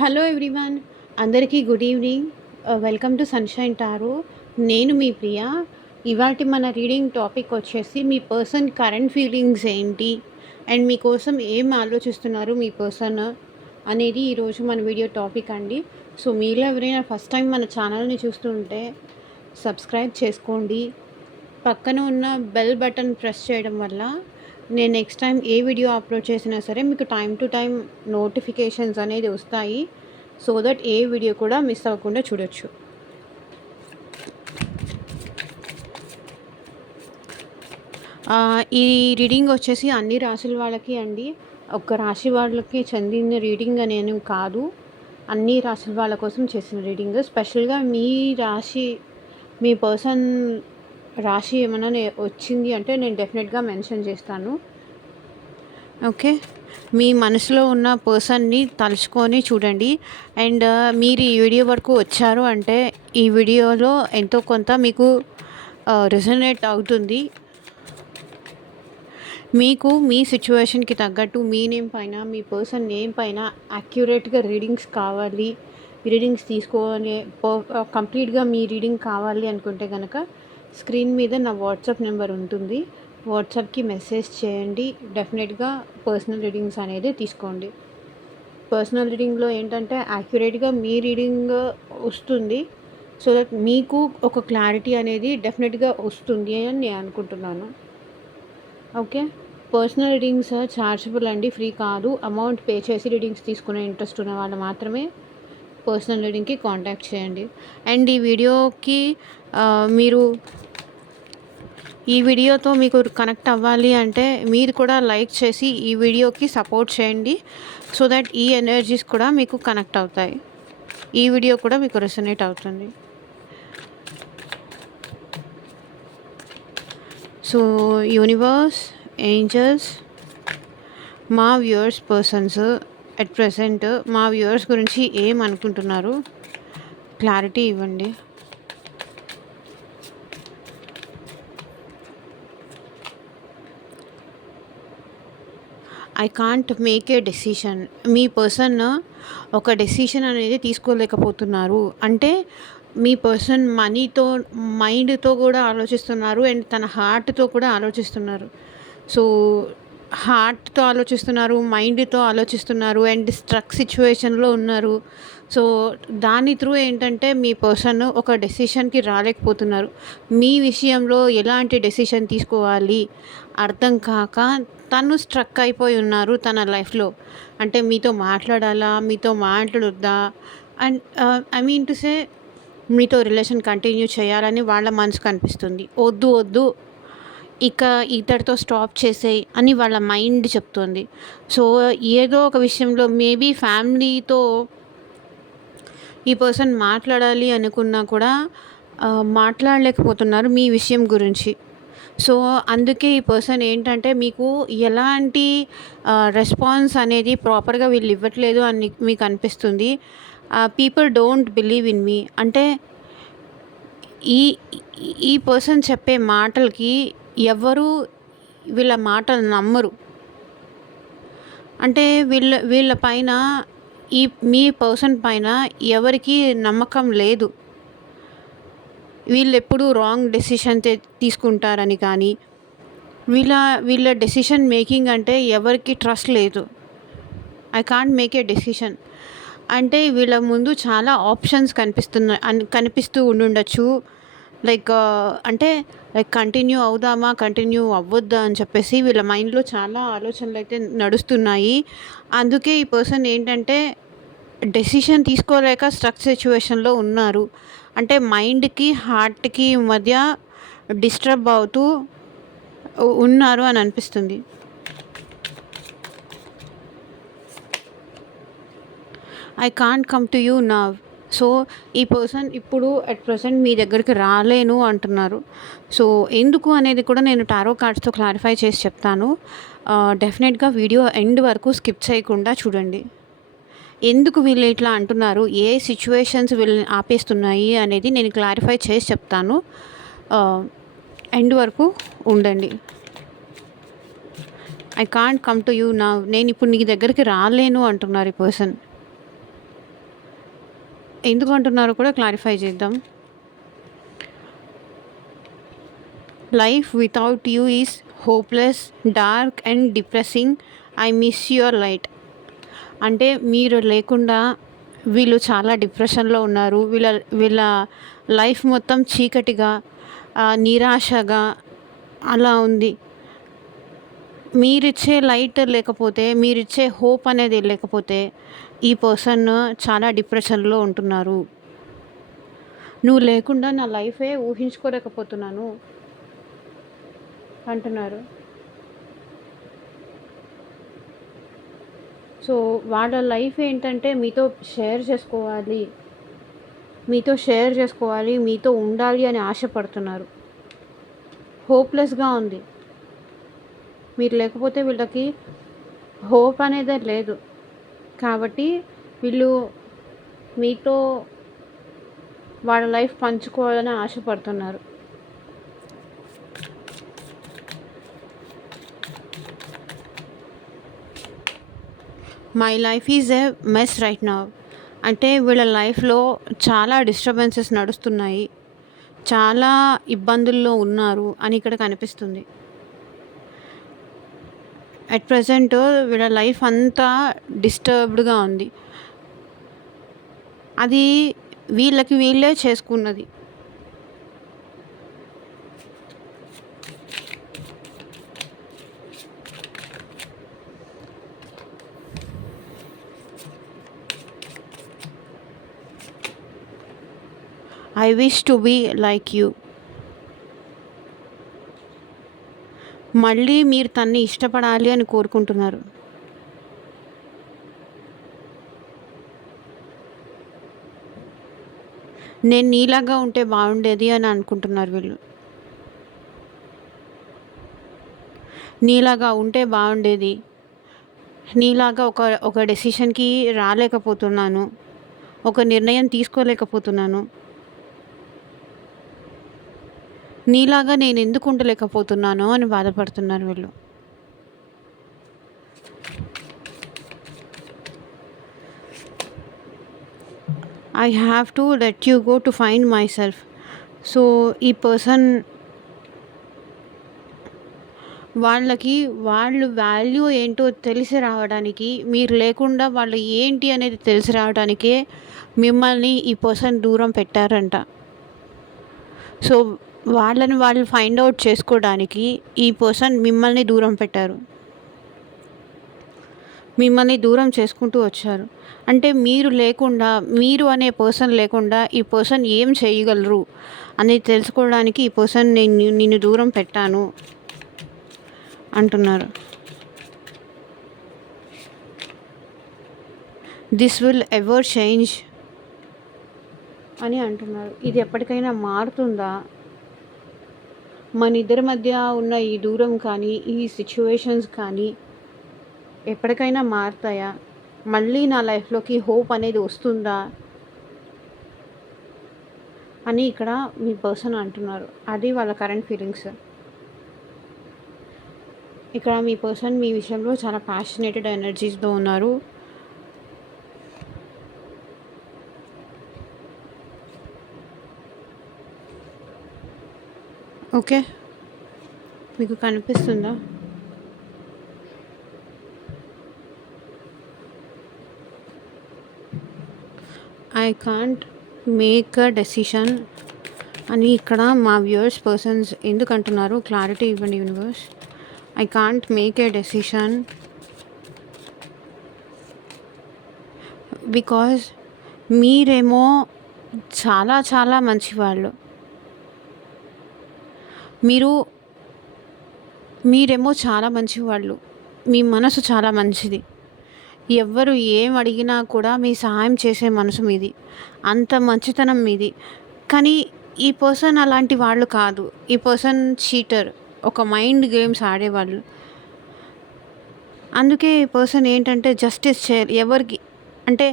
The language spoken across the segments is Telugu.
హలో ఎవ్రీవన్, అందరికీ good evening. Welcome to sunshine tarot. నేను మీ ప్రియ. ఇవాల్టి మన రీడింగ్ టాపిక్ వచ్చేసి మీ పర్సన్ కరెంట్ ఫీలింగ్స్ ఏంటి అండ్ మీకోసం ఏం ఆలోచిస్తున్నారు మీ పర్సన్ అనేది ఈరోజు మన వీడియో టాపిక్ అండి. సో మీలో ఎవరైనా ఫస్ట్ టైం మన ఛానల్ని చూస్తుంటే సబ్స్క్రైబ్ చేసుకోండి. పక్కన ఉన్న బెల్ బటన్ ప్రెస్ చేయడం వల్ల నేను నెక్స్ట్ టైం ఏ వీడియో అప్లోడ్ చేసినా సరే మీకు టైం టు టైం నోటిఫికేషన్స్ అనేది వస్తాయి. సో దట్ ఏ వీడియో కూడా మిస్ అవ్వకుండా చూడొచ్చు. ఈ రీడింగ్ వచ్చేసి అన్ని రాశుల వాళ్ళకి అండి. ఒక రాశి వాళ్ళకి చెందిన రీడింగ్ అనేను కాదు, అన్ని రాశుల వాళ్ళ కోసం చేసిన రీడింగ్. స్పెషల్గా మీ రాశి, మీ పర్సన్ రాశి ఏమైనా వచ్చింది అంటే నేను డెఫినెట్గా మెన్షన్ చేస్తాను. ఓకే, మీ మనసులో ఉన్న పర్సన్ని తలుచుకొని చూడండి. అండ్ మీరు ఈ వీడియో వరకు వచ్చారు అంటే ఈ వీడియోలో ఎంతో కొంత మీకు రెజొనేట్ అవుతుంది. మీకు మీ సిచ్యువేషన్కి తగ్గట్టు మీ నేమ్ పైన, మీ పర్సన్ నేమ్ పైన యాక్యురేట్గా రీడింగ్స్ కావాలి, రీడింగ్స్ తీసుకోవాలి, కంప్లీట్గా మీ రీడింగ్ కావాలి అనుకుంటే కనుక స్క్రీన్ మీద నా వాట్సాప్ నెంబర్ ఉంటుంది. వాట్సాప్కి మెసేజ్ చేయండి. డెఫినెట్గా పర్సనల్ రీడింగ్స్ అనేది తీసుకోండి. పర్సనల్ రీడింగ్లో ఏంటంటే యాక్యురేట్గా మీ రీడింగ్ వస్తుంది. సో దట్ మీకు ఒక క్లారిటీ అనేది డెఫినెట్గా వస్తుంది అని నేను అనుకుంటున్నాను. ఓకే, పర్సనల్ రీడింగ్స్ చార్జబుల్ అండి, ఫ్రీ కాదు. అమౌంట్ పే చేసి రీడింగ్స్ తీసుకునే ఇంట్రెస్ట్ ఉన్న వాళ్ళు మాత్రమే పర్సనల్ రీడింగ్కి కాంటాక్ట్ చేయండి. అండ్ ఈ వీడియోతో మీకు కనెక్ట్ అవ్వాలి అంటే మీరు కూడా లైక్ చేసి ఈ వీడియోకి సపోర్ట్ చేయండి. సో దట్ ఈ ఎనర్జీస్ కూడా మీకు కనెక్ట్ అవుతాయి, ఈ వీడియో కూడా మీకు రెసొనేట్ అవుతుంది. సో యూనివర్స్, ఏంజల్స్, మా వ్యూవర్స్ పర్సన్స్ అట్ ప్రెసెంట్ మా వ్యూవర్స్ గురించి ఏం అనుకుంటున్నారు క్లారిటీ ఇవ్వండి. I can't make a decision. Me person ఒక డెసిషన్ అనేది తీసుకోలేకపోతున్నారు అంటే మీ పర్సన్ మనీతో, మైండ్తో కూడా ఆలోచిస్తున్నారు అండ్ తన హార్ట్తో కూడా ఆలోచిస్తున్నారు. సో హార్ట్తో ఆలోచిస్తున్నారు, మైండ్తో ఆలోచిస్తున్నారు అండ్ స్ట్రక్ సిచ్యువేషన్లో ఉన్నారు. సో దాని త్రూ ఏంటంటే మీ పర్సన్ ఒక డెసిషన్కి రాలేకపోతున్నారు. మీ విషయంలో ఎలాంటి డెసిషన్ తీసుకోవాలి అర్థం కాక తను స్ట్రక్ అయిపోయి ఉన్నారు తన లైఫ్లో. అంటే మీతో మాట్లాడాలా, మీతో మాట్లాడొద్దా, and I mean to say మీతో రిలేషన్ కంటిన్యూ చేయాలని వాళ్ళ మనసుకు అనిపిస్తుంది. వద్దు వద్దు, ఇక ఇతడితో స్టాప్ చేసేయి అని వాళ్ళ మైండ్ చెప్తుంది. సో ఏదో ఒక విషయంలో మేబీ ఫ్యామిలీతో ఈ పర్సన్ మాట్లాడాలి అనుకున్నా కూడా మాట్లాడలేకపోతున్నారు మీ విషయం గురించి. సో అందుకే ఈ పర్సన్ ఏంటంటే మీకు ఎలాంటి రెస్పాన్స్ అనేది ప్రాపర్గా వీళ్ళు ఇవ్వట్లేదు అని మీకు అనిపిస్తుంది. People don't believe in me అంటే ఈ ఈ పర్సన్ చెప్పే మాటలకి ఎవరు వీళ్ళ మాటలు నమ్మరు. అంటే వీళ్ళ పైన, మీ పర్సన్ పైన ఎవరికి నమ్మకం లేదు. వీళ్ళు ఎప్పుడు రాంగ్ డెసిషన్ తీసుకుంటారని కానీ వీళ్ళ డెసిషన్ మేకింగ్ అంటే ఎవరికి ట్రస్ట్ లేదు. I can't make a decision అంటే వీళ్ళ ముందు చాలా ఆప్షన్స్ కనిపిస్తూ ఉండుండొచ్చు. లైక్ కంటిన్యూ అవుదామా, కంటిన్యూ అవ్వద్దా అని చెప్పేసి వీళ్ళ మైండ్లో చాలా ఆలోచనలు అయితే నడుస్తున్నాయి. అందుకే ఈ పర్సన్ ఏంటంటే డెసిషన్ తీసుకోలేక స్ట్రక్ సిచ్యువేషన్లో ఉన్నారు. అంటే మైండ్కి హార్ట్కి మధ్య డిస్టర్బ్ అవుతూ ఉన్నారు అని అనిపిస్తుంది. I can't come to you now. So ఈ పర్సన్ ఇప్పుడు అట్ ప్రజెంట్ మీ దగ్గరికి రాలేను అంటున్నారు. సో ఎందుకు అనేది కూడా నేను టారో కార్డ్స్తో క్లారిఫై చేసి చెప్తాను. డెఫినెట్గా వీడియో ఎండ్ వరకు స్కిప్ చేయకుండా చూడండి. ఎందుకు వీళ్ళు ఇట్లా అంటున్నారు, ఏ సిచ్యువేషన్స్ వీళ్ళని ఆపేస్తున్నాయి అనేది నేను క్లారిఫై చేసి చెప్తాను. ఎండ్ వరకు ఉండండి. I can't come to you now. నేను ఇప్పుడు నీ దగ్గరికి రాలేను అంటున్నారు ఈ పర్సన్. ఎందుకు అంటున్నారో కూడా క్లారిఫై చేద్దాం. Life without you is hopeless, dark and depressing. I miss your light. అంటే మీరు లేకుండా వీళ్ళు చాలా డిప్రెషన్లో ఉన్నారు. వీళ్ళ వీళ్ళ లైఫ్ మొత్తం చీకటిగా, నిరాశగా అలా ఉంది. మీరిచ్చే లైట్ లేకపోతే, మీరిచ్చే హోప్ అనేది లేకపోతే ఈ పర్సన్ చాలా డిప్రెషన్లో ఉంటున్నారు. నువ్వు లేకుండా నా లైఫే ఊహించుకోలేకపోతున్నాను అంటున్నారు. సో వాళ్ళ లైఫ్ ఏంటంటే మీతో షేర్ చేసుకోవాలి, మీతో ఉండాలి అని ఆశపడుతున్నారు. హోప్లెస్గా ఉంది. మీరు లేకపోతే వీళ్ళకి హోప్ అనేదే లేదు. కాబట్టి వీళ్ళు మీతో వాళ్ళ లైఫ్ పంచుకోవాలని ఆశపడుతున్నారు. My life is a mess right now. అంటే వీళ్ళ లైఫ్లో చాలా డిస్టర్బెన్సెస్ నడుస్తున్నాయి, చాలా ఇబ్బందుల్లో ఉన్నారు అని ఇక్కడ కనిపిస్తుంది. అట్ ప్రజెంట్ వీళ్ళ లైఫ్ అంతా డిస్టర్బ్డ్గా ఉంది. అది వీళ్ళకి వీళ్ళే చేసుకున్నది. I wish to be like you. మళ్ళీ మీరు తన్ని ఇష్టపడాలి అని కోరుకుంటున్నారు. నేను నీలాగా ఉంటే బాగుండేది అని అనుకుంటున్నారు వీళ్ళు. నీలాగా ఉంటే బాగుండేది, నీలాగా ఒక డెసిషన్కి రాలేకపోతున్నాను, ఒక నిర్ణయం తీసుకోలేకపోతున్నాను, నీలాగా నేను ఎందుకు ఉండలేకపోతున్నాను అని బాధపడుతున్నారు వీళ్ళు. I have to let you go to find my self. So ఈ పర్సన్ వాళ్ళకి వాళ్ళు వాల్యూ ఏంటో తెలిసి రావడానికి, మీరు లేకుండా వాళ్ళు ఏంటి అనేది తెలిసి రావడానికే మిమ్మల్ని ఈ పర్సన్ దూరం పెట్టారంట. సో వాళ్ళని వాళ్ళు ఫైండ్ అవుట్ చేసుకోవడానికి ఈ పర్సన్ మిమ్మల్ని దూరం పెట్టారు, మిమ్మల్ని దూరం చేసుకుంటూ వచ్చారు. అంటే మీరు అనే పర్సన్ లేకుండా ఈ పర్సన్ ఏం చేయగలరు అనేది తెలుసుకోవడానికి ఈ పర్సన్ నిన్ను దూరం పెట్టాను అంటున్నారు. దిస్ విల్ ఎవర్ చేంజ్ అని అంటున్నారు. ఇది ఎప్పటికైనా మారుతుందా? మన ఇద్దరి మధ్య ఉన్న ఈ దూరం కానీ, ఈ సిచ్యువేషన్స్ కానీ ఎప్పటికైనా మారుతాయా? మళ్ళీ నా లైఫ్లోకి హోప్ అనేది వస్తుందా అని ఇక్కడ మీ పర్సన్ అంటున్నారు. అది వాళ్ళ కరెంట్ ఫీలింగ్స్. ఇక్కడ మీ పర్సన్ మీ విషయంలో చాలా ప్యాషనేటెడ్ ఎనర్జీస్తో ఉన్నారు. ఓకే, మీకు కనిపిస్తుందా? I can't make a decision అని ఇక్కడ మా వ్యూవర్స్ పర్సన్స్ ఎందుకు అంటున్నారు? క్లారిటీ ఇవ్వండి universe. I can't make a decision because మీరేమో చాలా చాలా మంచివాళ్ళు. మీరేమో చాలా మంచివాళ్ళు. మీ మనసు చాలా మంచిది. ఎవ్వరు ఏం అడిగినా కూడా మీ సహాయం చేసే మనసు మీది, అంత మంచితనం మీది. కానీ ఈ పర్సన్ అలాంటి వాళ్ళు కాదు. ఈ పర్సన్ చీటర్, ఒక మైండ్ గేమ్స్ ఆడేవాళ్ళు. అందుకే ఈ పర్సన్ ఏంటంటే జస్టిస్ ఎవరికి అంటే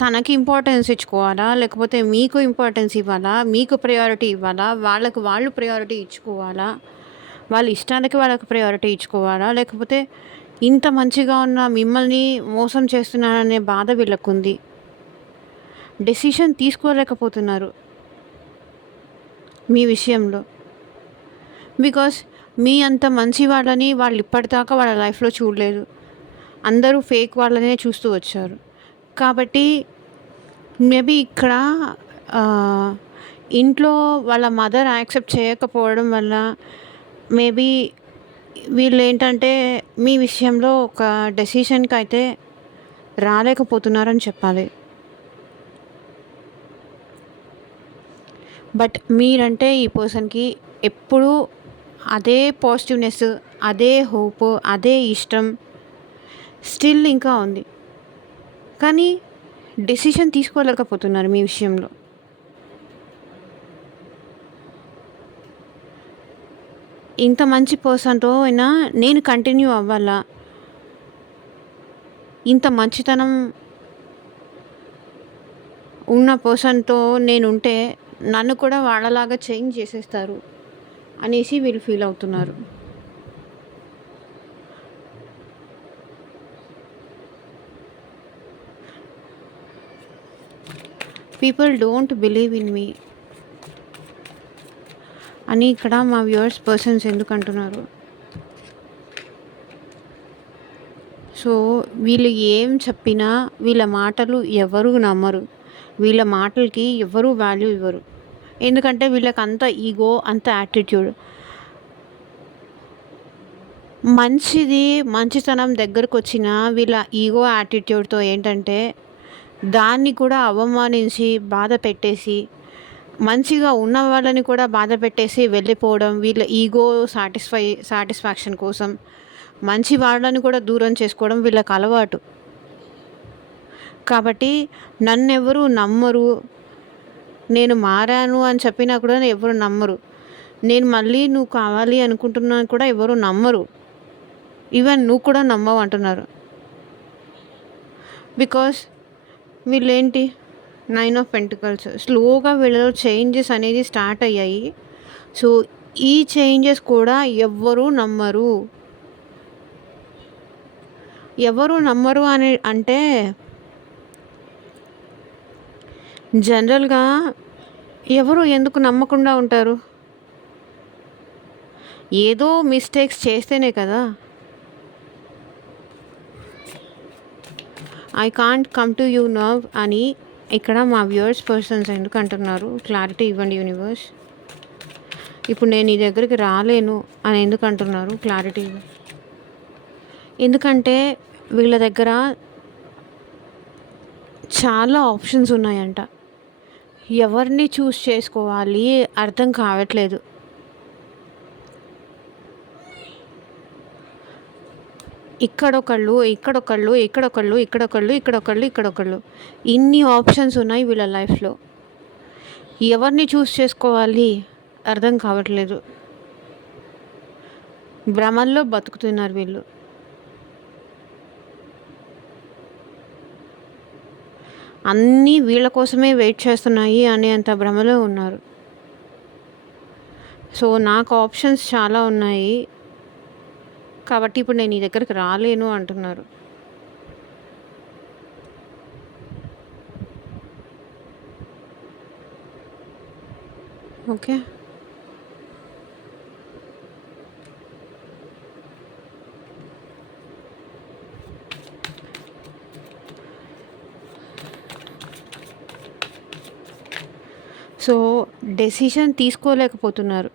తనకి ఇంపార్టెన్స్ ఇచ్చుకోవాలా, లేకపోతే మీకు ఇంపార్టెన్స్ ఇవ్వాలా, మీకు ప్రయారిటీ ఇవ్వాలా, వాళ్ళు ప్రయారిటీ ఇచ్చుకోవాలా, వాళ్ళ ఇష్టానికి వాళ్ళకి ప్రయారిటీ ఇచ్చుకోవాలా, లేకపోతే ఇంత మంచిగా ఉన్న మిమ్మల్ని మోసం చేస్తున్నారనే బాధ వీళ్ళకుంది. డెసిషన్ తీసుకోలేకపోతున్నారు మీ విషయంలో. బికాస్ మీ అంత మంచి వాళ్ళని వాళ్ళు ఇప్పటిదాకా వాళ్ళ లైఫ్లో చూడలేదు. అందరూ ఫేక్ వాళ్ళనే చూస్తూ వచ్చారు. కాబట్టి మేబీ ఇక్కడ ఇంట్లో వాళ్ళ మదర్ యాక్సెప్ట్ చేయకపోవడం వల్ల మేబీ వీళ్ళు ఏంటంటే మీ విషయంలో ఒక డెసిషన్కి అయితే రాలేకపోతున్నారని చెప్పాలి. బట్ మీరంటే ఈ పర్సన్కి ఎప్పుడూ అదే పాజిటివ్నెస్, అదే హోప్, అదే ఇష్టం స్టిల్ ఇంకా ఉంది. కానీ డెసిషన్ తీసుకోలేకపోతున్నారు మీ విషయంలో. ఇంత మంచి పర్సన్తో అయినా నేను కంటిన్యూ అవ్వాలా, ఇంత మంచితనం ఉన్న పర్సన్తో నేనుంటే నన్ను కూడా వాళ్ళలాగా చేంజ్ చేసేస్తారు అనేసి వీళ్ళు ఫీల్ అవుతున్నారు. People don't believe in me అని ఇక్కడ మా వ్యూవర్స్ పర్సన్స్ ఎందుకు అంటున్నారు. సో వీళ్ళు ఏం చెప్పినా వీళ్ళ మాటలు ఎవరు నమ్మరు. వీళ్ళ మాటలకి ఎవరు వాల్యూ ఇవ్వరు. ఎందుకంటే వీళ్ళకి అంత ఈగో, అంత యాటిట్యూడ్. మంచితనం దగ్గరకు వచ్చిన వీళ్ళ ఈగో యాటిట్యూడ్తో ఏంటంటే దాన్ని కూడా అవమానించి బాధ పెట్టేసి, మంచిగా ఉన్న వాళ్ళని కూడా బాధ పెట్టేసి వెళ్ళిపోవడం వీళ్ళ ఈగో సాటిస్ఫాక్షన్ కోసం. మంచి వాళ్ళని కూడా దూరం చేసుకోవడం వీళ్ళకి అలవాటు. కాబట్టి నన్నెవరు నమ్మరు. నేను మారాను అని చెప్పినా కూడా ఎవరు నమ్మరు. నేను మళ్ళీ నువ్వు కావాలి అనుకుంటున్నాను కూడా ఎవరు నమ్మరు. ఈవెన్ నువ్వు కూడా నమ్మవు అంటున్నారు. బికాస్ వీళ్ళేంటి 9 ఆఫ్ పెంటికల్స్. స్లోగా వీళ్ళలో చేంజెస్ అనేది స్టార్ట్ అయ్యాయి. సో ఈ చేంజెస్ కూడా ఎవ్వరూ నమ్మరు. ఎవరు నమ్మరు అని అంటే జనరల్గా ఎవరు ఎందుకు నమ్మకుండా ఉంటారు? ఏదో మిస్టేక్స్ చేస్తేనే కదా. I can't come to you now అని ఇక్కడ మా వ్యూవర్స్ పర్సన్స్ ఎందుకు అంటున్నారు? క్లారిటీ ఇవ్వండి యూనివర్స్. ఇప్పుడు నేను నీ దగ్గరికి రాలేను అని ఎందుకు అంటున్నారు? క్లారిటీ. ఎందుకంటే వీళ్ళ దగ్గర చాలా ఆప్షన్స్ ఉన్నాయంట. ఎవరిని చూస్ చేసుకోవాలి అర్థం కావట్లేదు. ఇక్కడొకళ్ళు ఇన్ని ఆప్షన్స్ ఉన్నాయి వీళ్ళ లైఫ్లో. ఎవరిని చూస్ చేసుకోవాలి అర్థం కావట్లేదు. భ్రమల్లో బతుకుతున్నారు వీళ్ళు. అన్నీ వీళ్ళ కోసమే వెయిట్ చేస్తున్నాయి అనేంత భ్రమలో ఉన్నారు. సో నాకు ఆప్షన్స్ చాలా ఉన్నాయి కాబట్టి ఇప్పుడు నేను నీ దగ్గరికి రాలేను అంటున్నారు. ఓకే, సో డెసిషన్ తీసుకోలేకపోతున్నారు.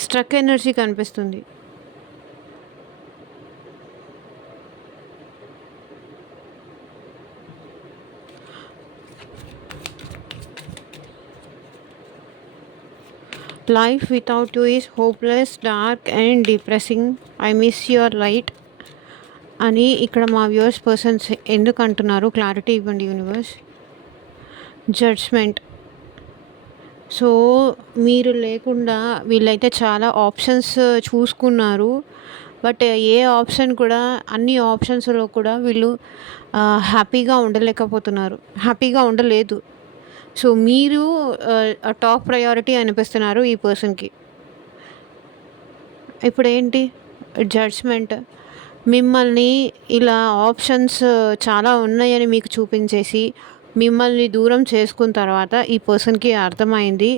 స్ట్రక్ ఎనర్జీ కనిపిస్తుంది. Life without you is hopeless, dark and depressing. I miss your light అని ఇక్కడ మా వ్యూవర్స్ పర్సన్స్ ఎందుకు అంటున్నారు? క్లారిటీ ఇవ్వండి యూనివర్స్. జడ్జ్మెంట్. సో మీరు లేకుండా వీళ్ళైతే చాలా ఆప్షన్స్ చూసుకున్నారు. బట్ ఏ ఆప్షన్ కూడా, అన్ని ఆప్షన్స్లో కూడా వీళ్ళు హ్యాపీగా ఉండలేకపోతున్నారు, హ్యాపీగా ఉండలేదు. సో మీరు టాప్ ప్రయారిటీ అనిపిస్తున్నారు ఈ పర్సన్కి. ఇప్పుడు ఏంటి? జడ్జ్మెంట్. మిమ్మల్ని ఇలా ఆప్షన్స్ చాలా ఉన్నాయని మీకు చూపించేసి మిమ్మల్ని దూరం చేసుకున్న తర్వాత ఈ పర్సన్‌కి అర్థమైంది.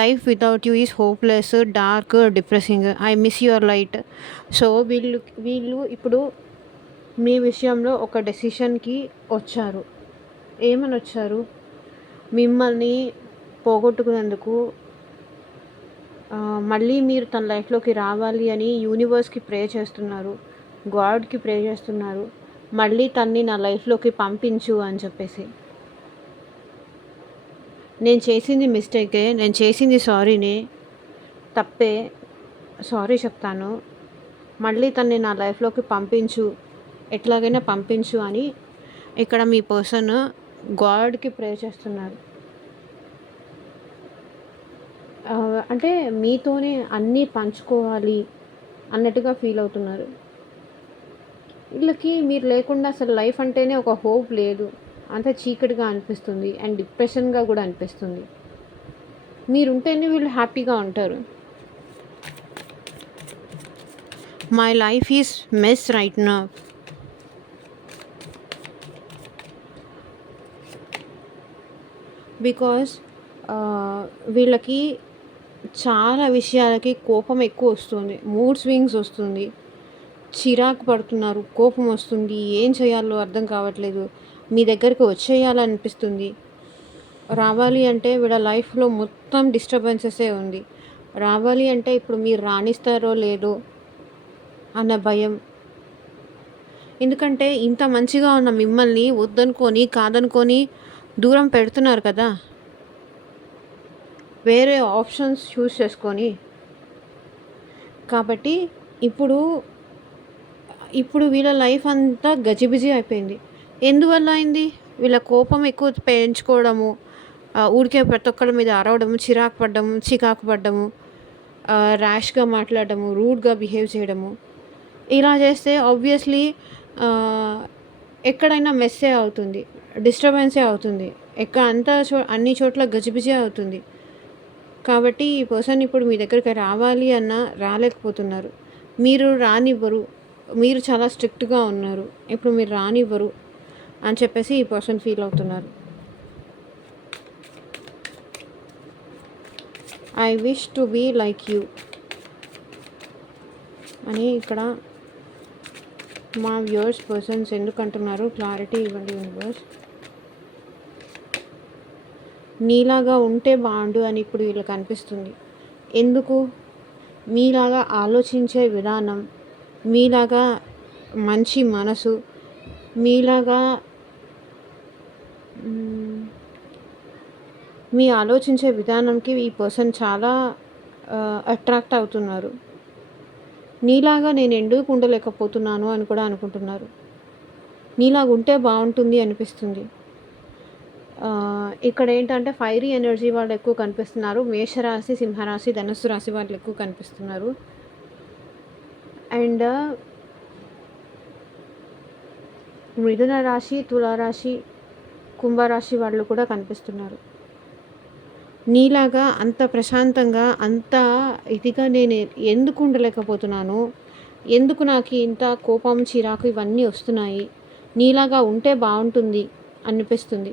Life without you is hopeless, dark, depressing. I miss your light. So, వీళ్ళు ఇప్పుడు మీ విషయంలో ఒక డెసిషన్‌కి వచ్చారు. ఏమని వచ్చారు? మిమ్మల్ని పోగొట్టుకున్నందుకు మళ్ళీ మీరు తన లైఫ్‌లోకి రావాలి అని యూనివర్స్‌కి ప్రే చేస్తున్నారు. గాడ్‌కి ప్రే చేస్తున్నారు. మళ్ళీ తనని నా లైఫ్‌లోకి పంపించు అని చెప్పేసి. నేను చేసింది మిస్టేకే. నేను చేసింది సారీనే. తప్పే. సారీ చెప్తాను. మళ్ళీ తనని నా లైఫ్‌లోకి పంపించు. ఎట్లాగైనా పంపించు అని ఇక్కడ మీ పర్సన్ గాడ్‌కి ప్రే చేస్తున్నారు. అంటే మీతోనే అన్నీ పంచుకోవాలి అన్నట్టుగా ఫీల్ అవుతున్నారు. వీళ్ళకి మీరు లేకుండా అసలు లైఫ్ అంటేనే ఒక హోప్ లేదు. అంతా చీకటిగా అనిపిస్తుంది అండ్ డిప్రెషన్‌గా కూడా అనిపిస్తుంది. మీరుంటేనే వీళ్ళు హ్యాపీగా ఉంటారు. My life is mess right now. Because వీళ్ళకి చాలా విషయాలకి కోపం ఎక్కువ వస్తుంది. మూడ్ స్వింగ్స్ వస్తుంది. చిరాకు పడుతున్నారు. కోపం వస్తుంది. ఏం చేయాలో అర్థం కావట్లేదు. మీ దగ్గరికి వచ్చేయాలనిపిస్తుంది. రావాలి అంటే వీళ్ళ లైఫ్‌లో మొత్తం డిస్టర్బెన్సెసే ఉంది. రావాలి అంటే ఇప్పుడు మీరు రానిస్తారో లేదో అన్న భయం. ఎందుకంటే ఇంత మంచిగా ఉన్న మిమ్మల్ని వద్దనుకొని, కాదనుకొని దూరం పెడుతున్నారు కదా! వేరే ఆప్షన్స్ చూస్ చేసుకొని. కాబట్టి ఇప్పుడు వీళ్ళ లైఫ్ అంతా గజిబిజి అయిపోయింది. ఎందువల్ల అయింది? వీళ్ళ కోపం ఎక్కువ పెంచుకోవడము, ఊరికే ప్రతి ఒక్కళ్ళ మీద అరవడము, చిరాకు పడ్డము, చికాకు పడ్డము, ర్యాష్‌గా మాట్లాడడము, రూడ్‌గా బిహేవ్ చేయడము. ఇలా చేస్తే ఆబ్వియస్‌లీ ఎక్కడైనా మెస్సే అవుతుంది. డిస్టర్బెన్సే అవుతుంది. అన్ని చోట్ల గజిబిజి అవుతుంది. కాబట్టి ఈ పర్సన్ ఇప్పుడు మీ దగ్గరికి రావాలి అన్నా రాలేకపోతున్నారు. మీరు రానివ్వరు. మీరు చాలా స్ట్రిక్ట్‌గా ఉన్నారు. ఇప్పుడు మీరు రానివ్వరు అని చెప్పేసి ఈ పర్సన్ ఫీల్ అవుతున్నారు. I wish to be like you అని ఇక్కడ మా వ్యూవర్స్ పర్సన్స్ ఎందుకంటున్నారు క్లారిటీ ఇవ్వండి యూనివర్స్. నీలాగా ఉంటే బాగుండు అని ఇప్పుడు వీళ్ళకి అనిపిస్తుంది. ఎందుకు? మీలాగా ఆలోచించే విధానం, మీలాగా మంచి మనసు, మీలాగా మీ ఆలోచించే విధానంకి ఈ పర్సన్ చాలా అట్రాక్ట్ అవుతున్నారు. నీలాగా నేను ఎందుకు ఉండలేకపోతున్నాను అని కూడా అనుకుంటున్నారు. నీలాగా ఉంటే బాగుంటుంది అనిపిస్తుంది. ఇక్కడ ఏంటంటే ఫైరీ ఎనర్జీ వాళ్ళు ఎక్కువ కనిపిస్తున్నారు. మేషరాశి, సింహరాశి, ధనుస్సు రాశి వాళ్ళు ఎక్కువ కనిపిస్తున్నారు. అండ్ మిథున రాశి, తులారాశి, కుంభరాశి వాళ్ళు కూడా కనిపిస్తున్నారు. నీలాగా అంత ప్రశాంతంగా, అంత ఇదిగా నేను ఎందుకు ఉండలేకపోతున్నాను? ఎందుకు నాకు ఇంత కోపం, చిరాకు ఇవన్నీ వస్తున్నాయి? నీలాగా ఉంటే బాగుంటుంది అనిపిస్తుంది.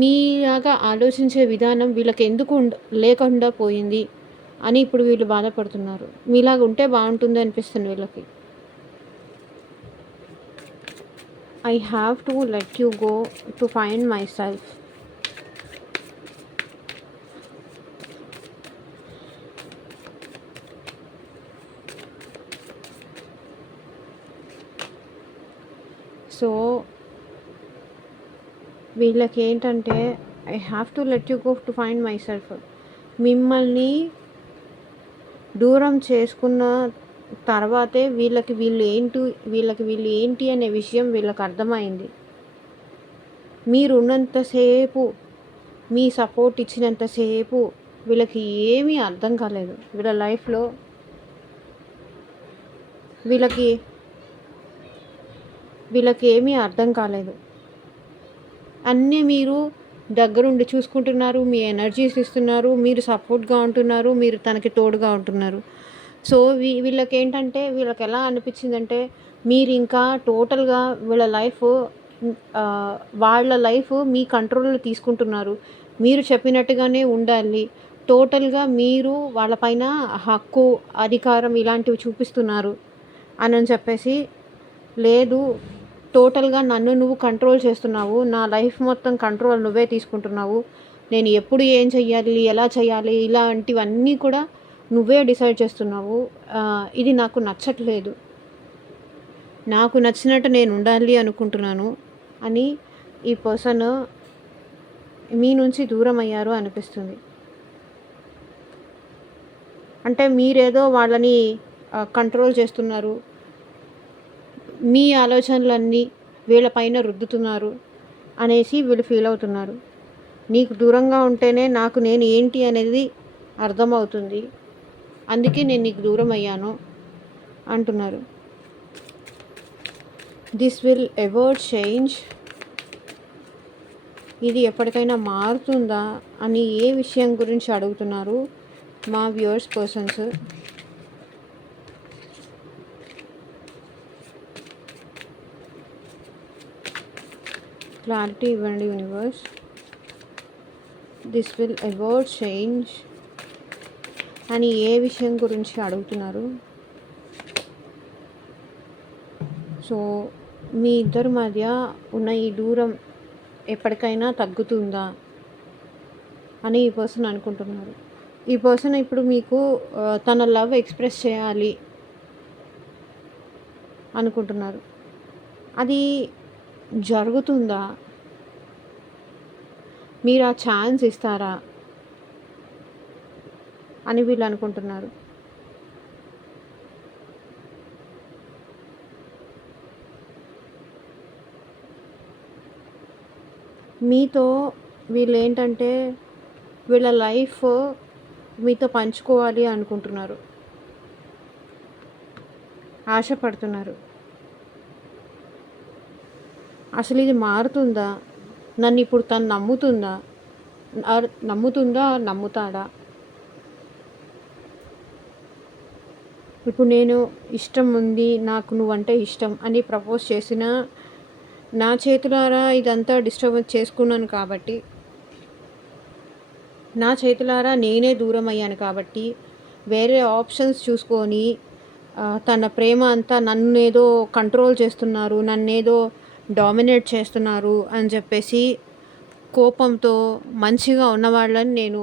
మీలాగా ఆలోచించే విధానం వీళ్ళకి ఎందుకు లేకుండా పోయింది అని ఇప్పుడు వీళ్ళు బాధపడుతున్నారు. మీలాగా ఉంటే బాగుంటుంది అనిపిస్తుంది వీళ్ళకి. I have to let you go to find my self. So వీళ్ళకి ఏంటంటే I have to let you go to find my self. మిమ్మల్ని దూరం చేసుకున్న తర్వాతే వీళ్ళు ఏంటి అనే విషయం వీళ్ళకి అర్థమైంది. మీరు ఉన్నంతసేపు, మీ సపోర్ట్ ఇచ్చినంతసేపు వీళ్ళకి ఏమీ అర్థం కాలేదు. వీళ్ళ లైఫ్లో వీళ్ళకి ఏమీ అర్థం కాలేదు. అన్నీ మీరు దగ్గరుండి చూసుకుంటున్నారు. మీ ఎనర్జీస్ ఇస్తున్నారు. మీరు సపోర్ట్‌గా ఉంటున్నారు. మీరు తనకి తోడుగా ఉంటున్నారు. సో, వీళ్ళకేంటంటే వీళ్ళకెలా అనిపిచ్చిందంటే, మీరింకా టోటల్‌గా వీళ్ళ వాళ్ళ లైఫ్ మీ కంట్రోల్‌లో తీసుకుంటున్నారు. మీరు చెప్పినట్టుగానే ఉండాలి. టోటల్‌గా మీరు వాళ్ళ పైన హక్కు, అధికారం ఇలాంటివి చూపిస్తున్నారు అనని చెప్పేసి, లేదు టోటల్‌గా నన్ను నువ్వు కంట్రోల్ చేస్తున్నావు. నా లైఫ్ మొత్తం కంట్రోల్ నువ్వే తీసుకుంటున్నావు. నేను ఎప్పుడు ఏం చెయ్యాలి, ఎలా చేయాలి ఇలాంటివన్నీ కూడా నువ్వే డిసైడ్ చేస్తున్నావు. ఇది నాకు నచ్చట్లేదు. నాకు నచ్చినట్టు నేనుండాలి అనుకుంటున్నాను అని ఈ పర్సన్ మీ నుంచి దూరమయ్యారు అనిపిస్తుంది. అంటే మీరేదో వాళ్ళని కంట్రోల్ చేస్తున్నారు. మీ ఆలోచనలన్నీ వీళ్ళ పైన రుద్దుతున్నారు అనేసి వీళ్ళు ఫీల్ అవుతున్నారు. నీకు దూరంగా ఉంటేనే నాకు నేను ఏంటి అనేది అర్థమవుతుంది. అందుకే నేను నీకు దూరం అయ్యాను అంటున్నారు. This will ever change. ఇది ఎప్పటికైనా మారుతుందా అని ఏ విషయం గురించి అడుగుతున్నారు మా వ్యూవర్స్ పర్సన్స్. క్లారిటీ ఇవ్వండి universe. This will ever change అని ఏ విషయం గురించి అడుగుతున్నారు. సో మీ ఇద్దరి మధ్య ఉన్న ఈ దూరం ఎప్పటికైనా తగ్గుతుందా అని ఈ పర్సన్ అనుకుంటున్నారు. ఈ పర్సన్ ఇప్పుడు మీకు తన లవ్ ఎక్స్ప్రెస్ చేయాలి అనుకుంటున్నారు. అది జరుగుతుందా? మీరు ఆ ఛాన్స్ ఇస్తారా అని వీళ్ళు అనుకుంటున్నారు. మీతో వీళ్ళేంటంటే వీళ్ళ లైఫ్ మీతో పంచుకోవాలి అనుకుంటున్నారు, ఆశపడుతున్నారు. అసలు ఇది మారుతుందా? నన్ను ఇప్పుడు తను నమ్ముతుందా, నమ్ముతాడా? ఇప్పుడు నేను ఇష్టం ఉంది, నాకు నువ్వంటే ఇష్టం అని ప్రపోజ్ చేసిన నా చేతులారా ఇదంతా డిస్టర్బ్ చేసుకున్నాను కాబట్టి, నా చేతులారా నేనే దూరం అయ్యాను కాబట్టి, వేరే ఆప్షన్స్ చూసుకొని తన ప్రేమ అంతా నన్నేదో కంట్రోల్ చేస్తున్నారు, నన్నేదో డామినేట్ చేస్తున్నారు అని చెప్పేసి కోపంతో మంచిగా ఉన్నవాళ్ళని నేను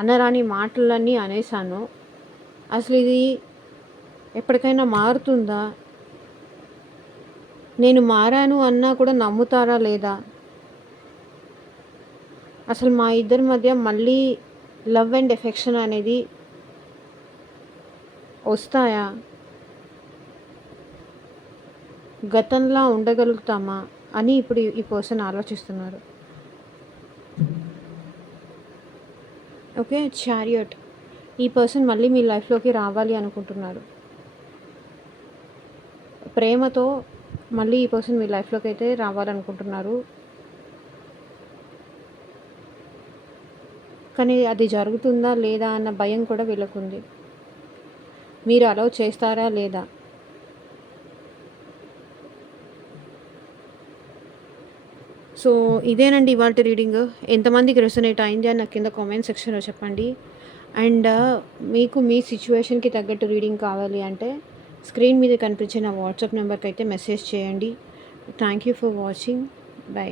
అనరాని మాటలన్నీ అనేసాను. అసలు ఇది ఎప్పటికైనా మారుతుందా? నేను మారాను అన్నా కూడా నమ్ముతారా లేదా? అసలు మా ఇద్దరి మధ్య మళ్ళీ లవ్ అండ్ ఎఫెక్షన్ అనేది వస్తాయా? గతంలా ఉండగలుగుతామా అని ఇప్పుడు ఈ పర్సన్ ఆలోచిస్తున్నారు. Okay, chariot. ఈ పర్సన్ మళ్ళీ మీ లైఫ్లోకి రావాలి అనుకుంటున్నారు. ప్రేమతో మళ్ళీ ఈ పర్సన్ మీ లైఫ్లోకి అయితే రావాలనుకుంటున్నారు. కానీ అది జరుగుతుందా లేదా అన్న భయం కూడా వీళ్ళకుంది. మీరు అలౌ చేస్తారా లేదా? సో ఇదేనండి ఇవాల్టి రీడింగ్. ఎంతమందికి రెసొనేట్ అయింది అని నాకు కింద కామెంట్ సెక్షన్లో చెప్పండి. అండ్ మీకు మీ సిచ్యువేషన్కి తగ్గట్టు రీడింగ్ కావాలి అంటే స్క్రీన్ మీద కనిపించే నా వాట్సాప్ నెంబర్కి అయితే మెసేజ్ చేయండి. Thank you for watching. By.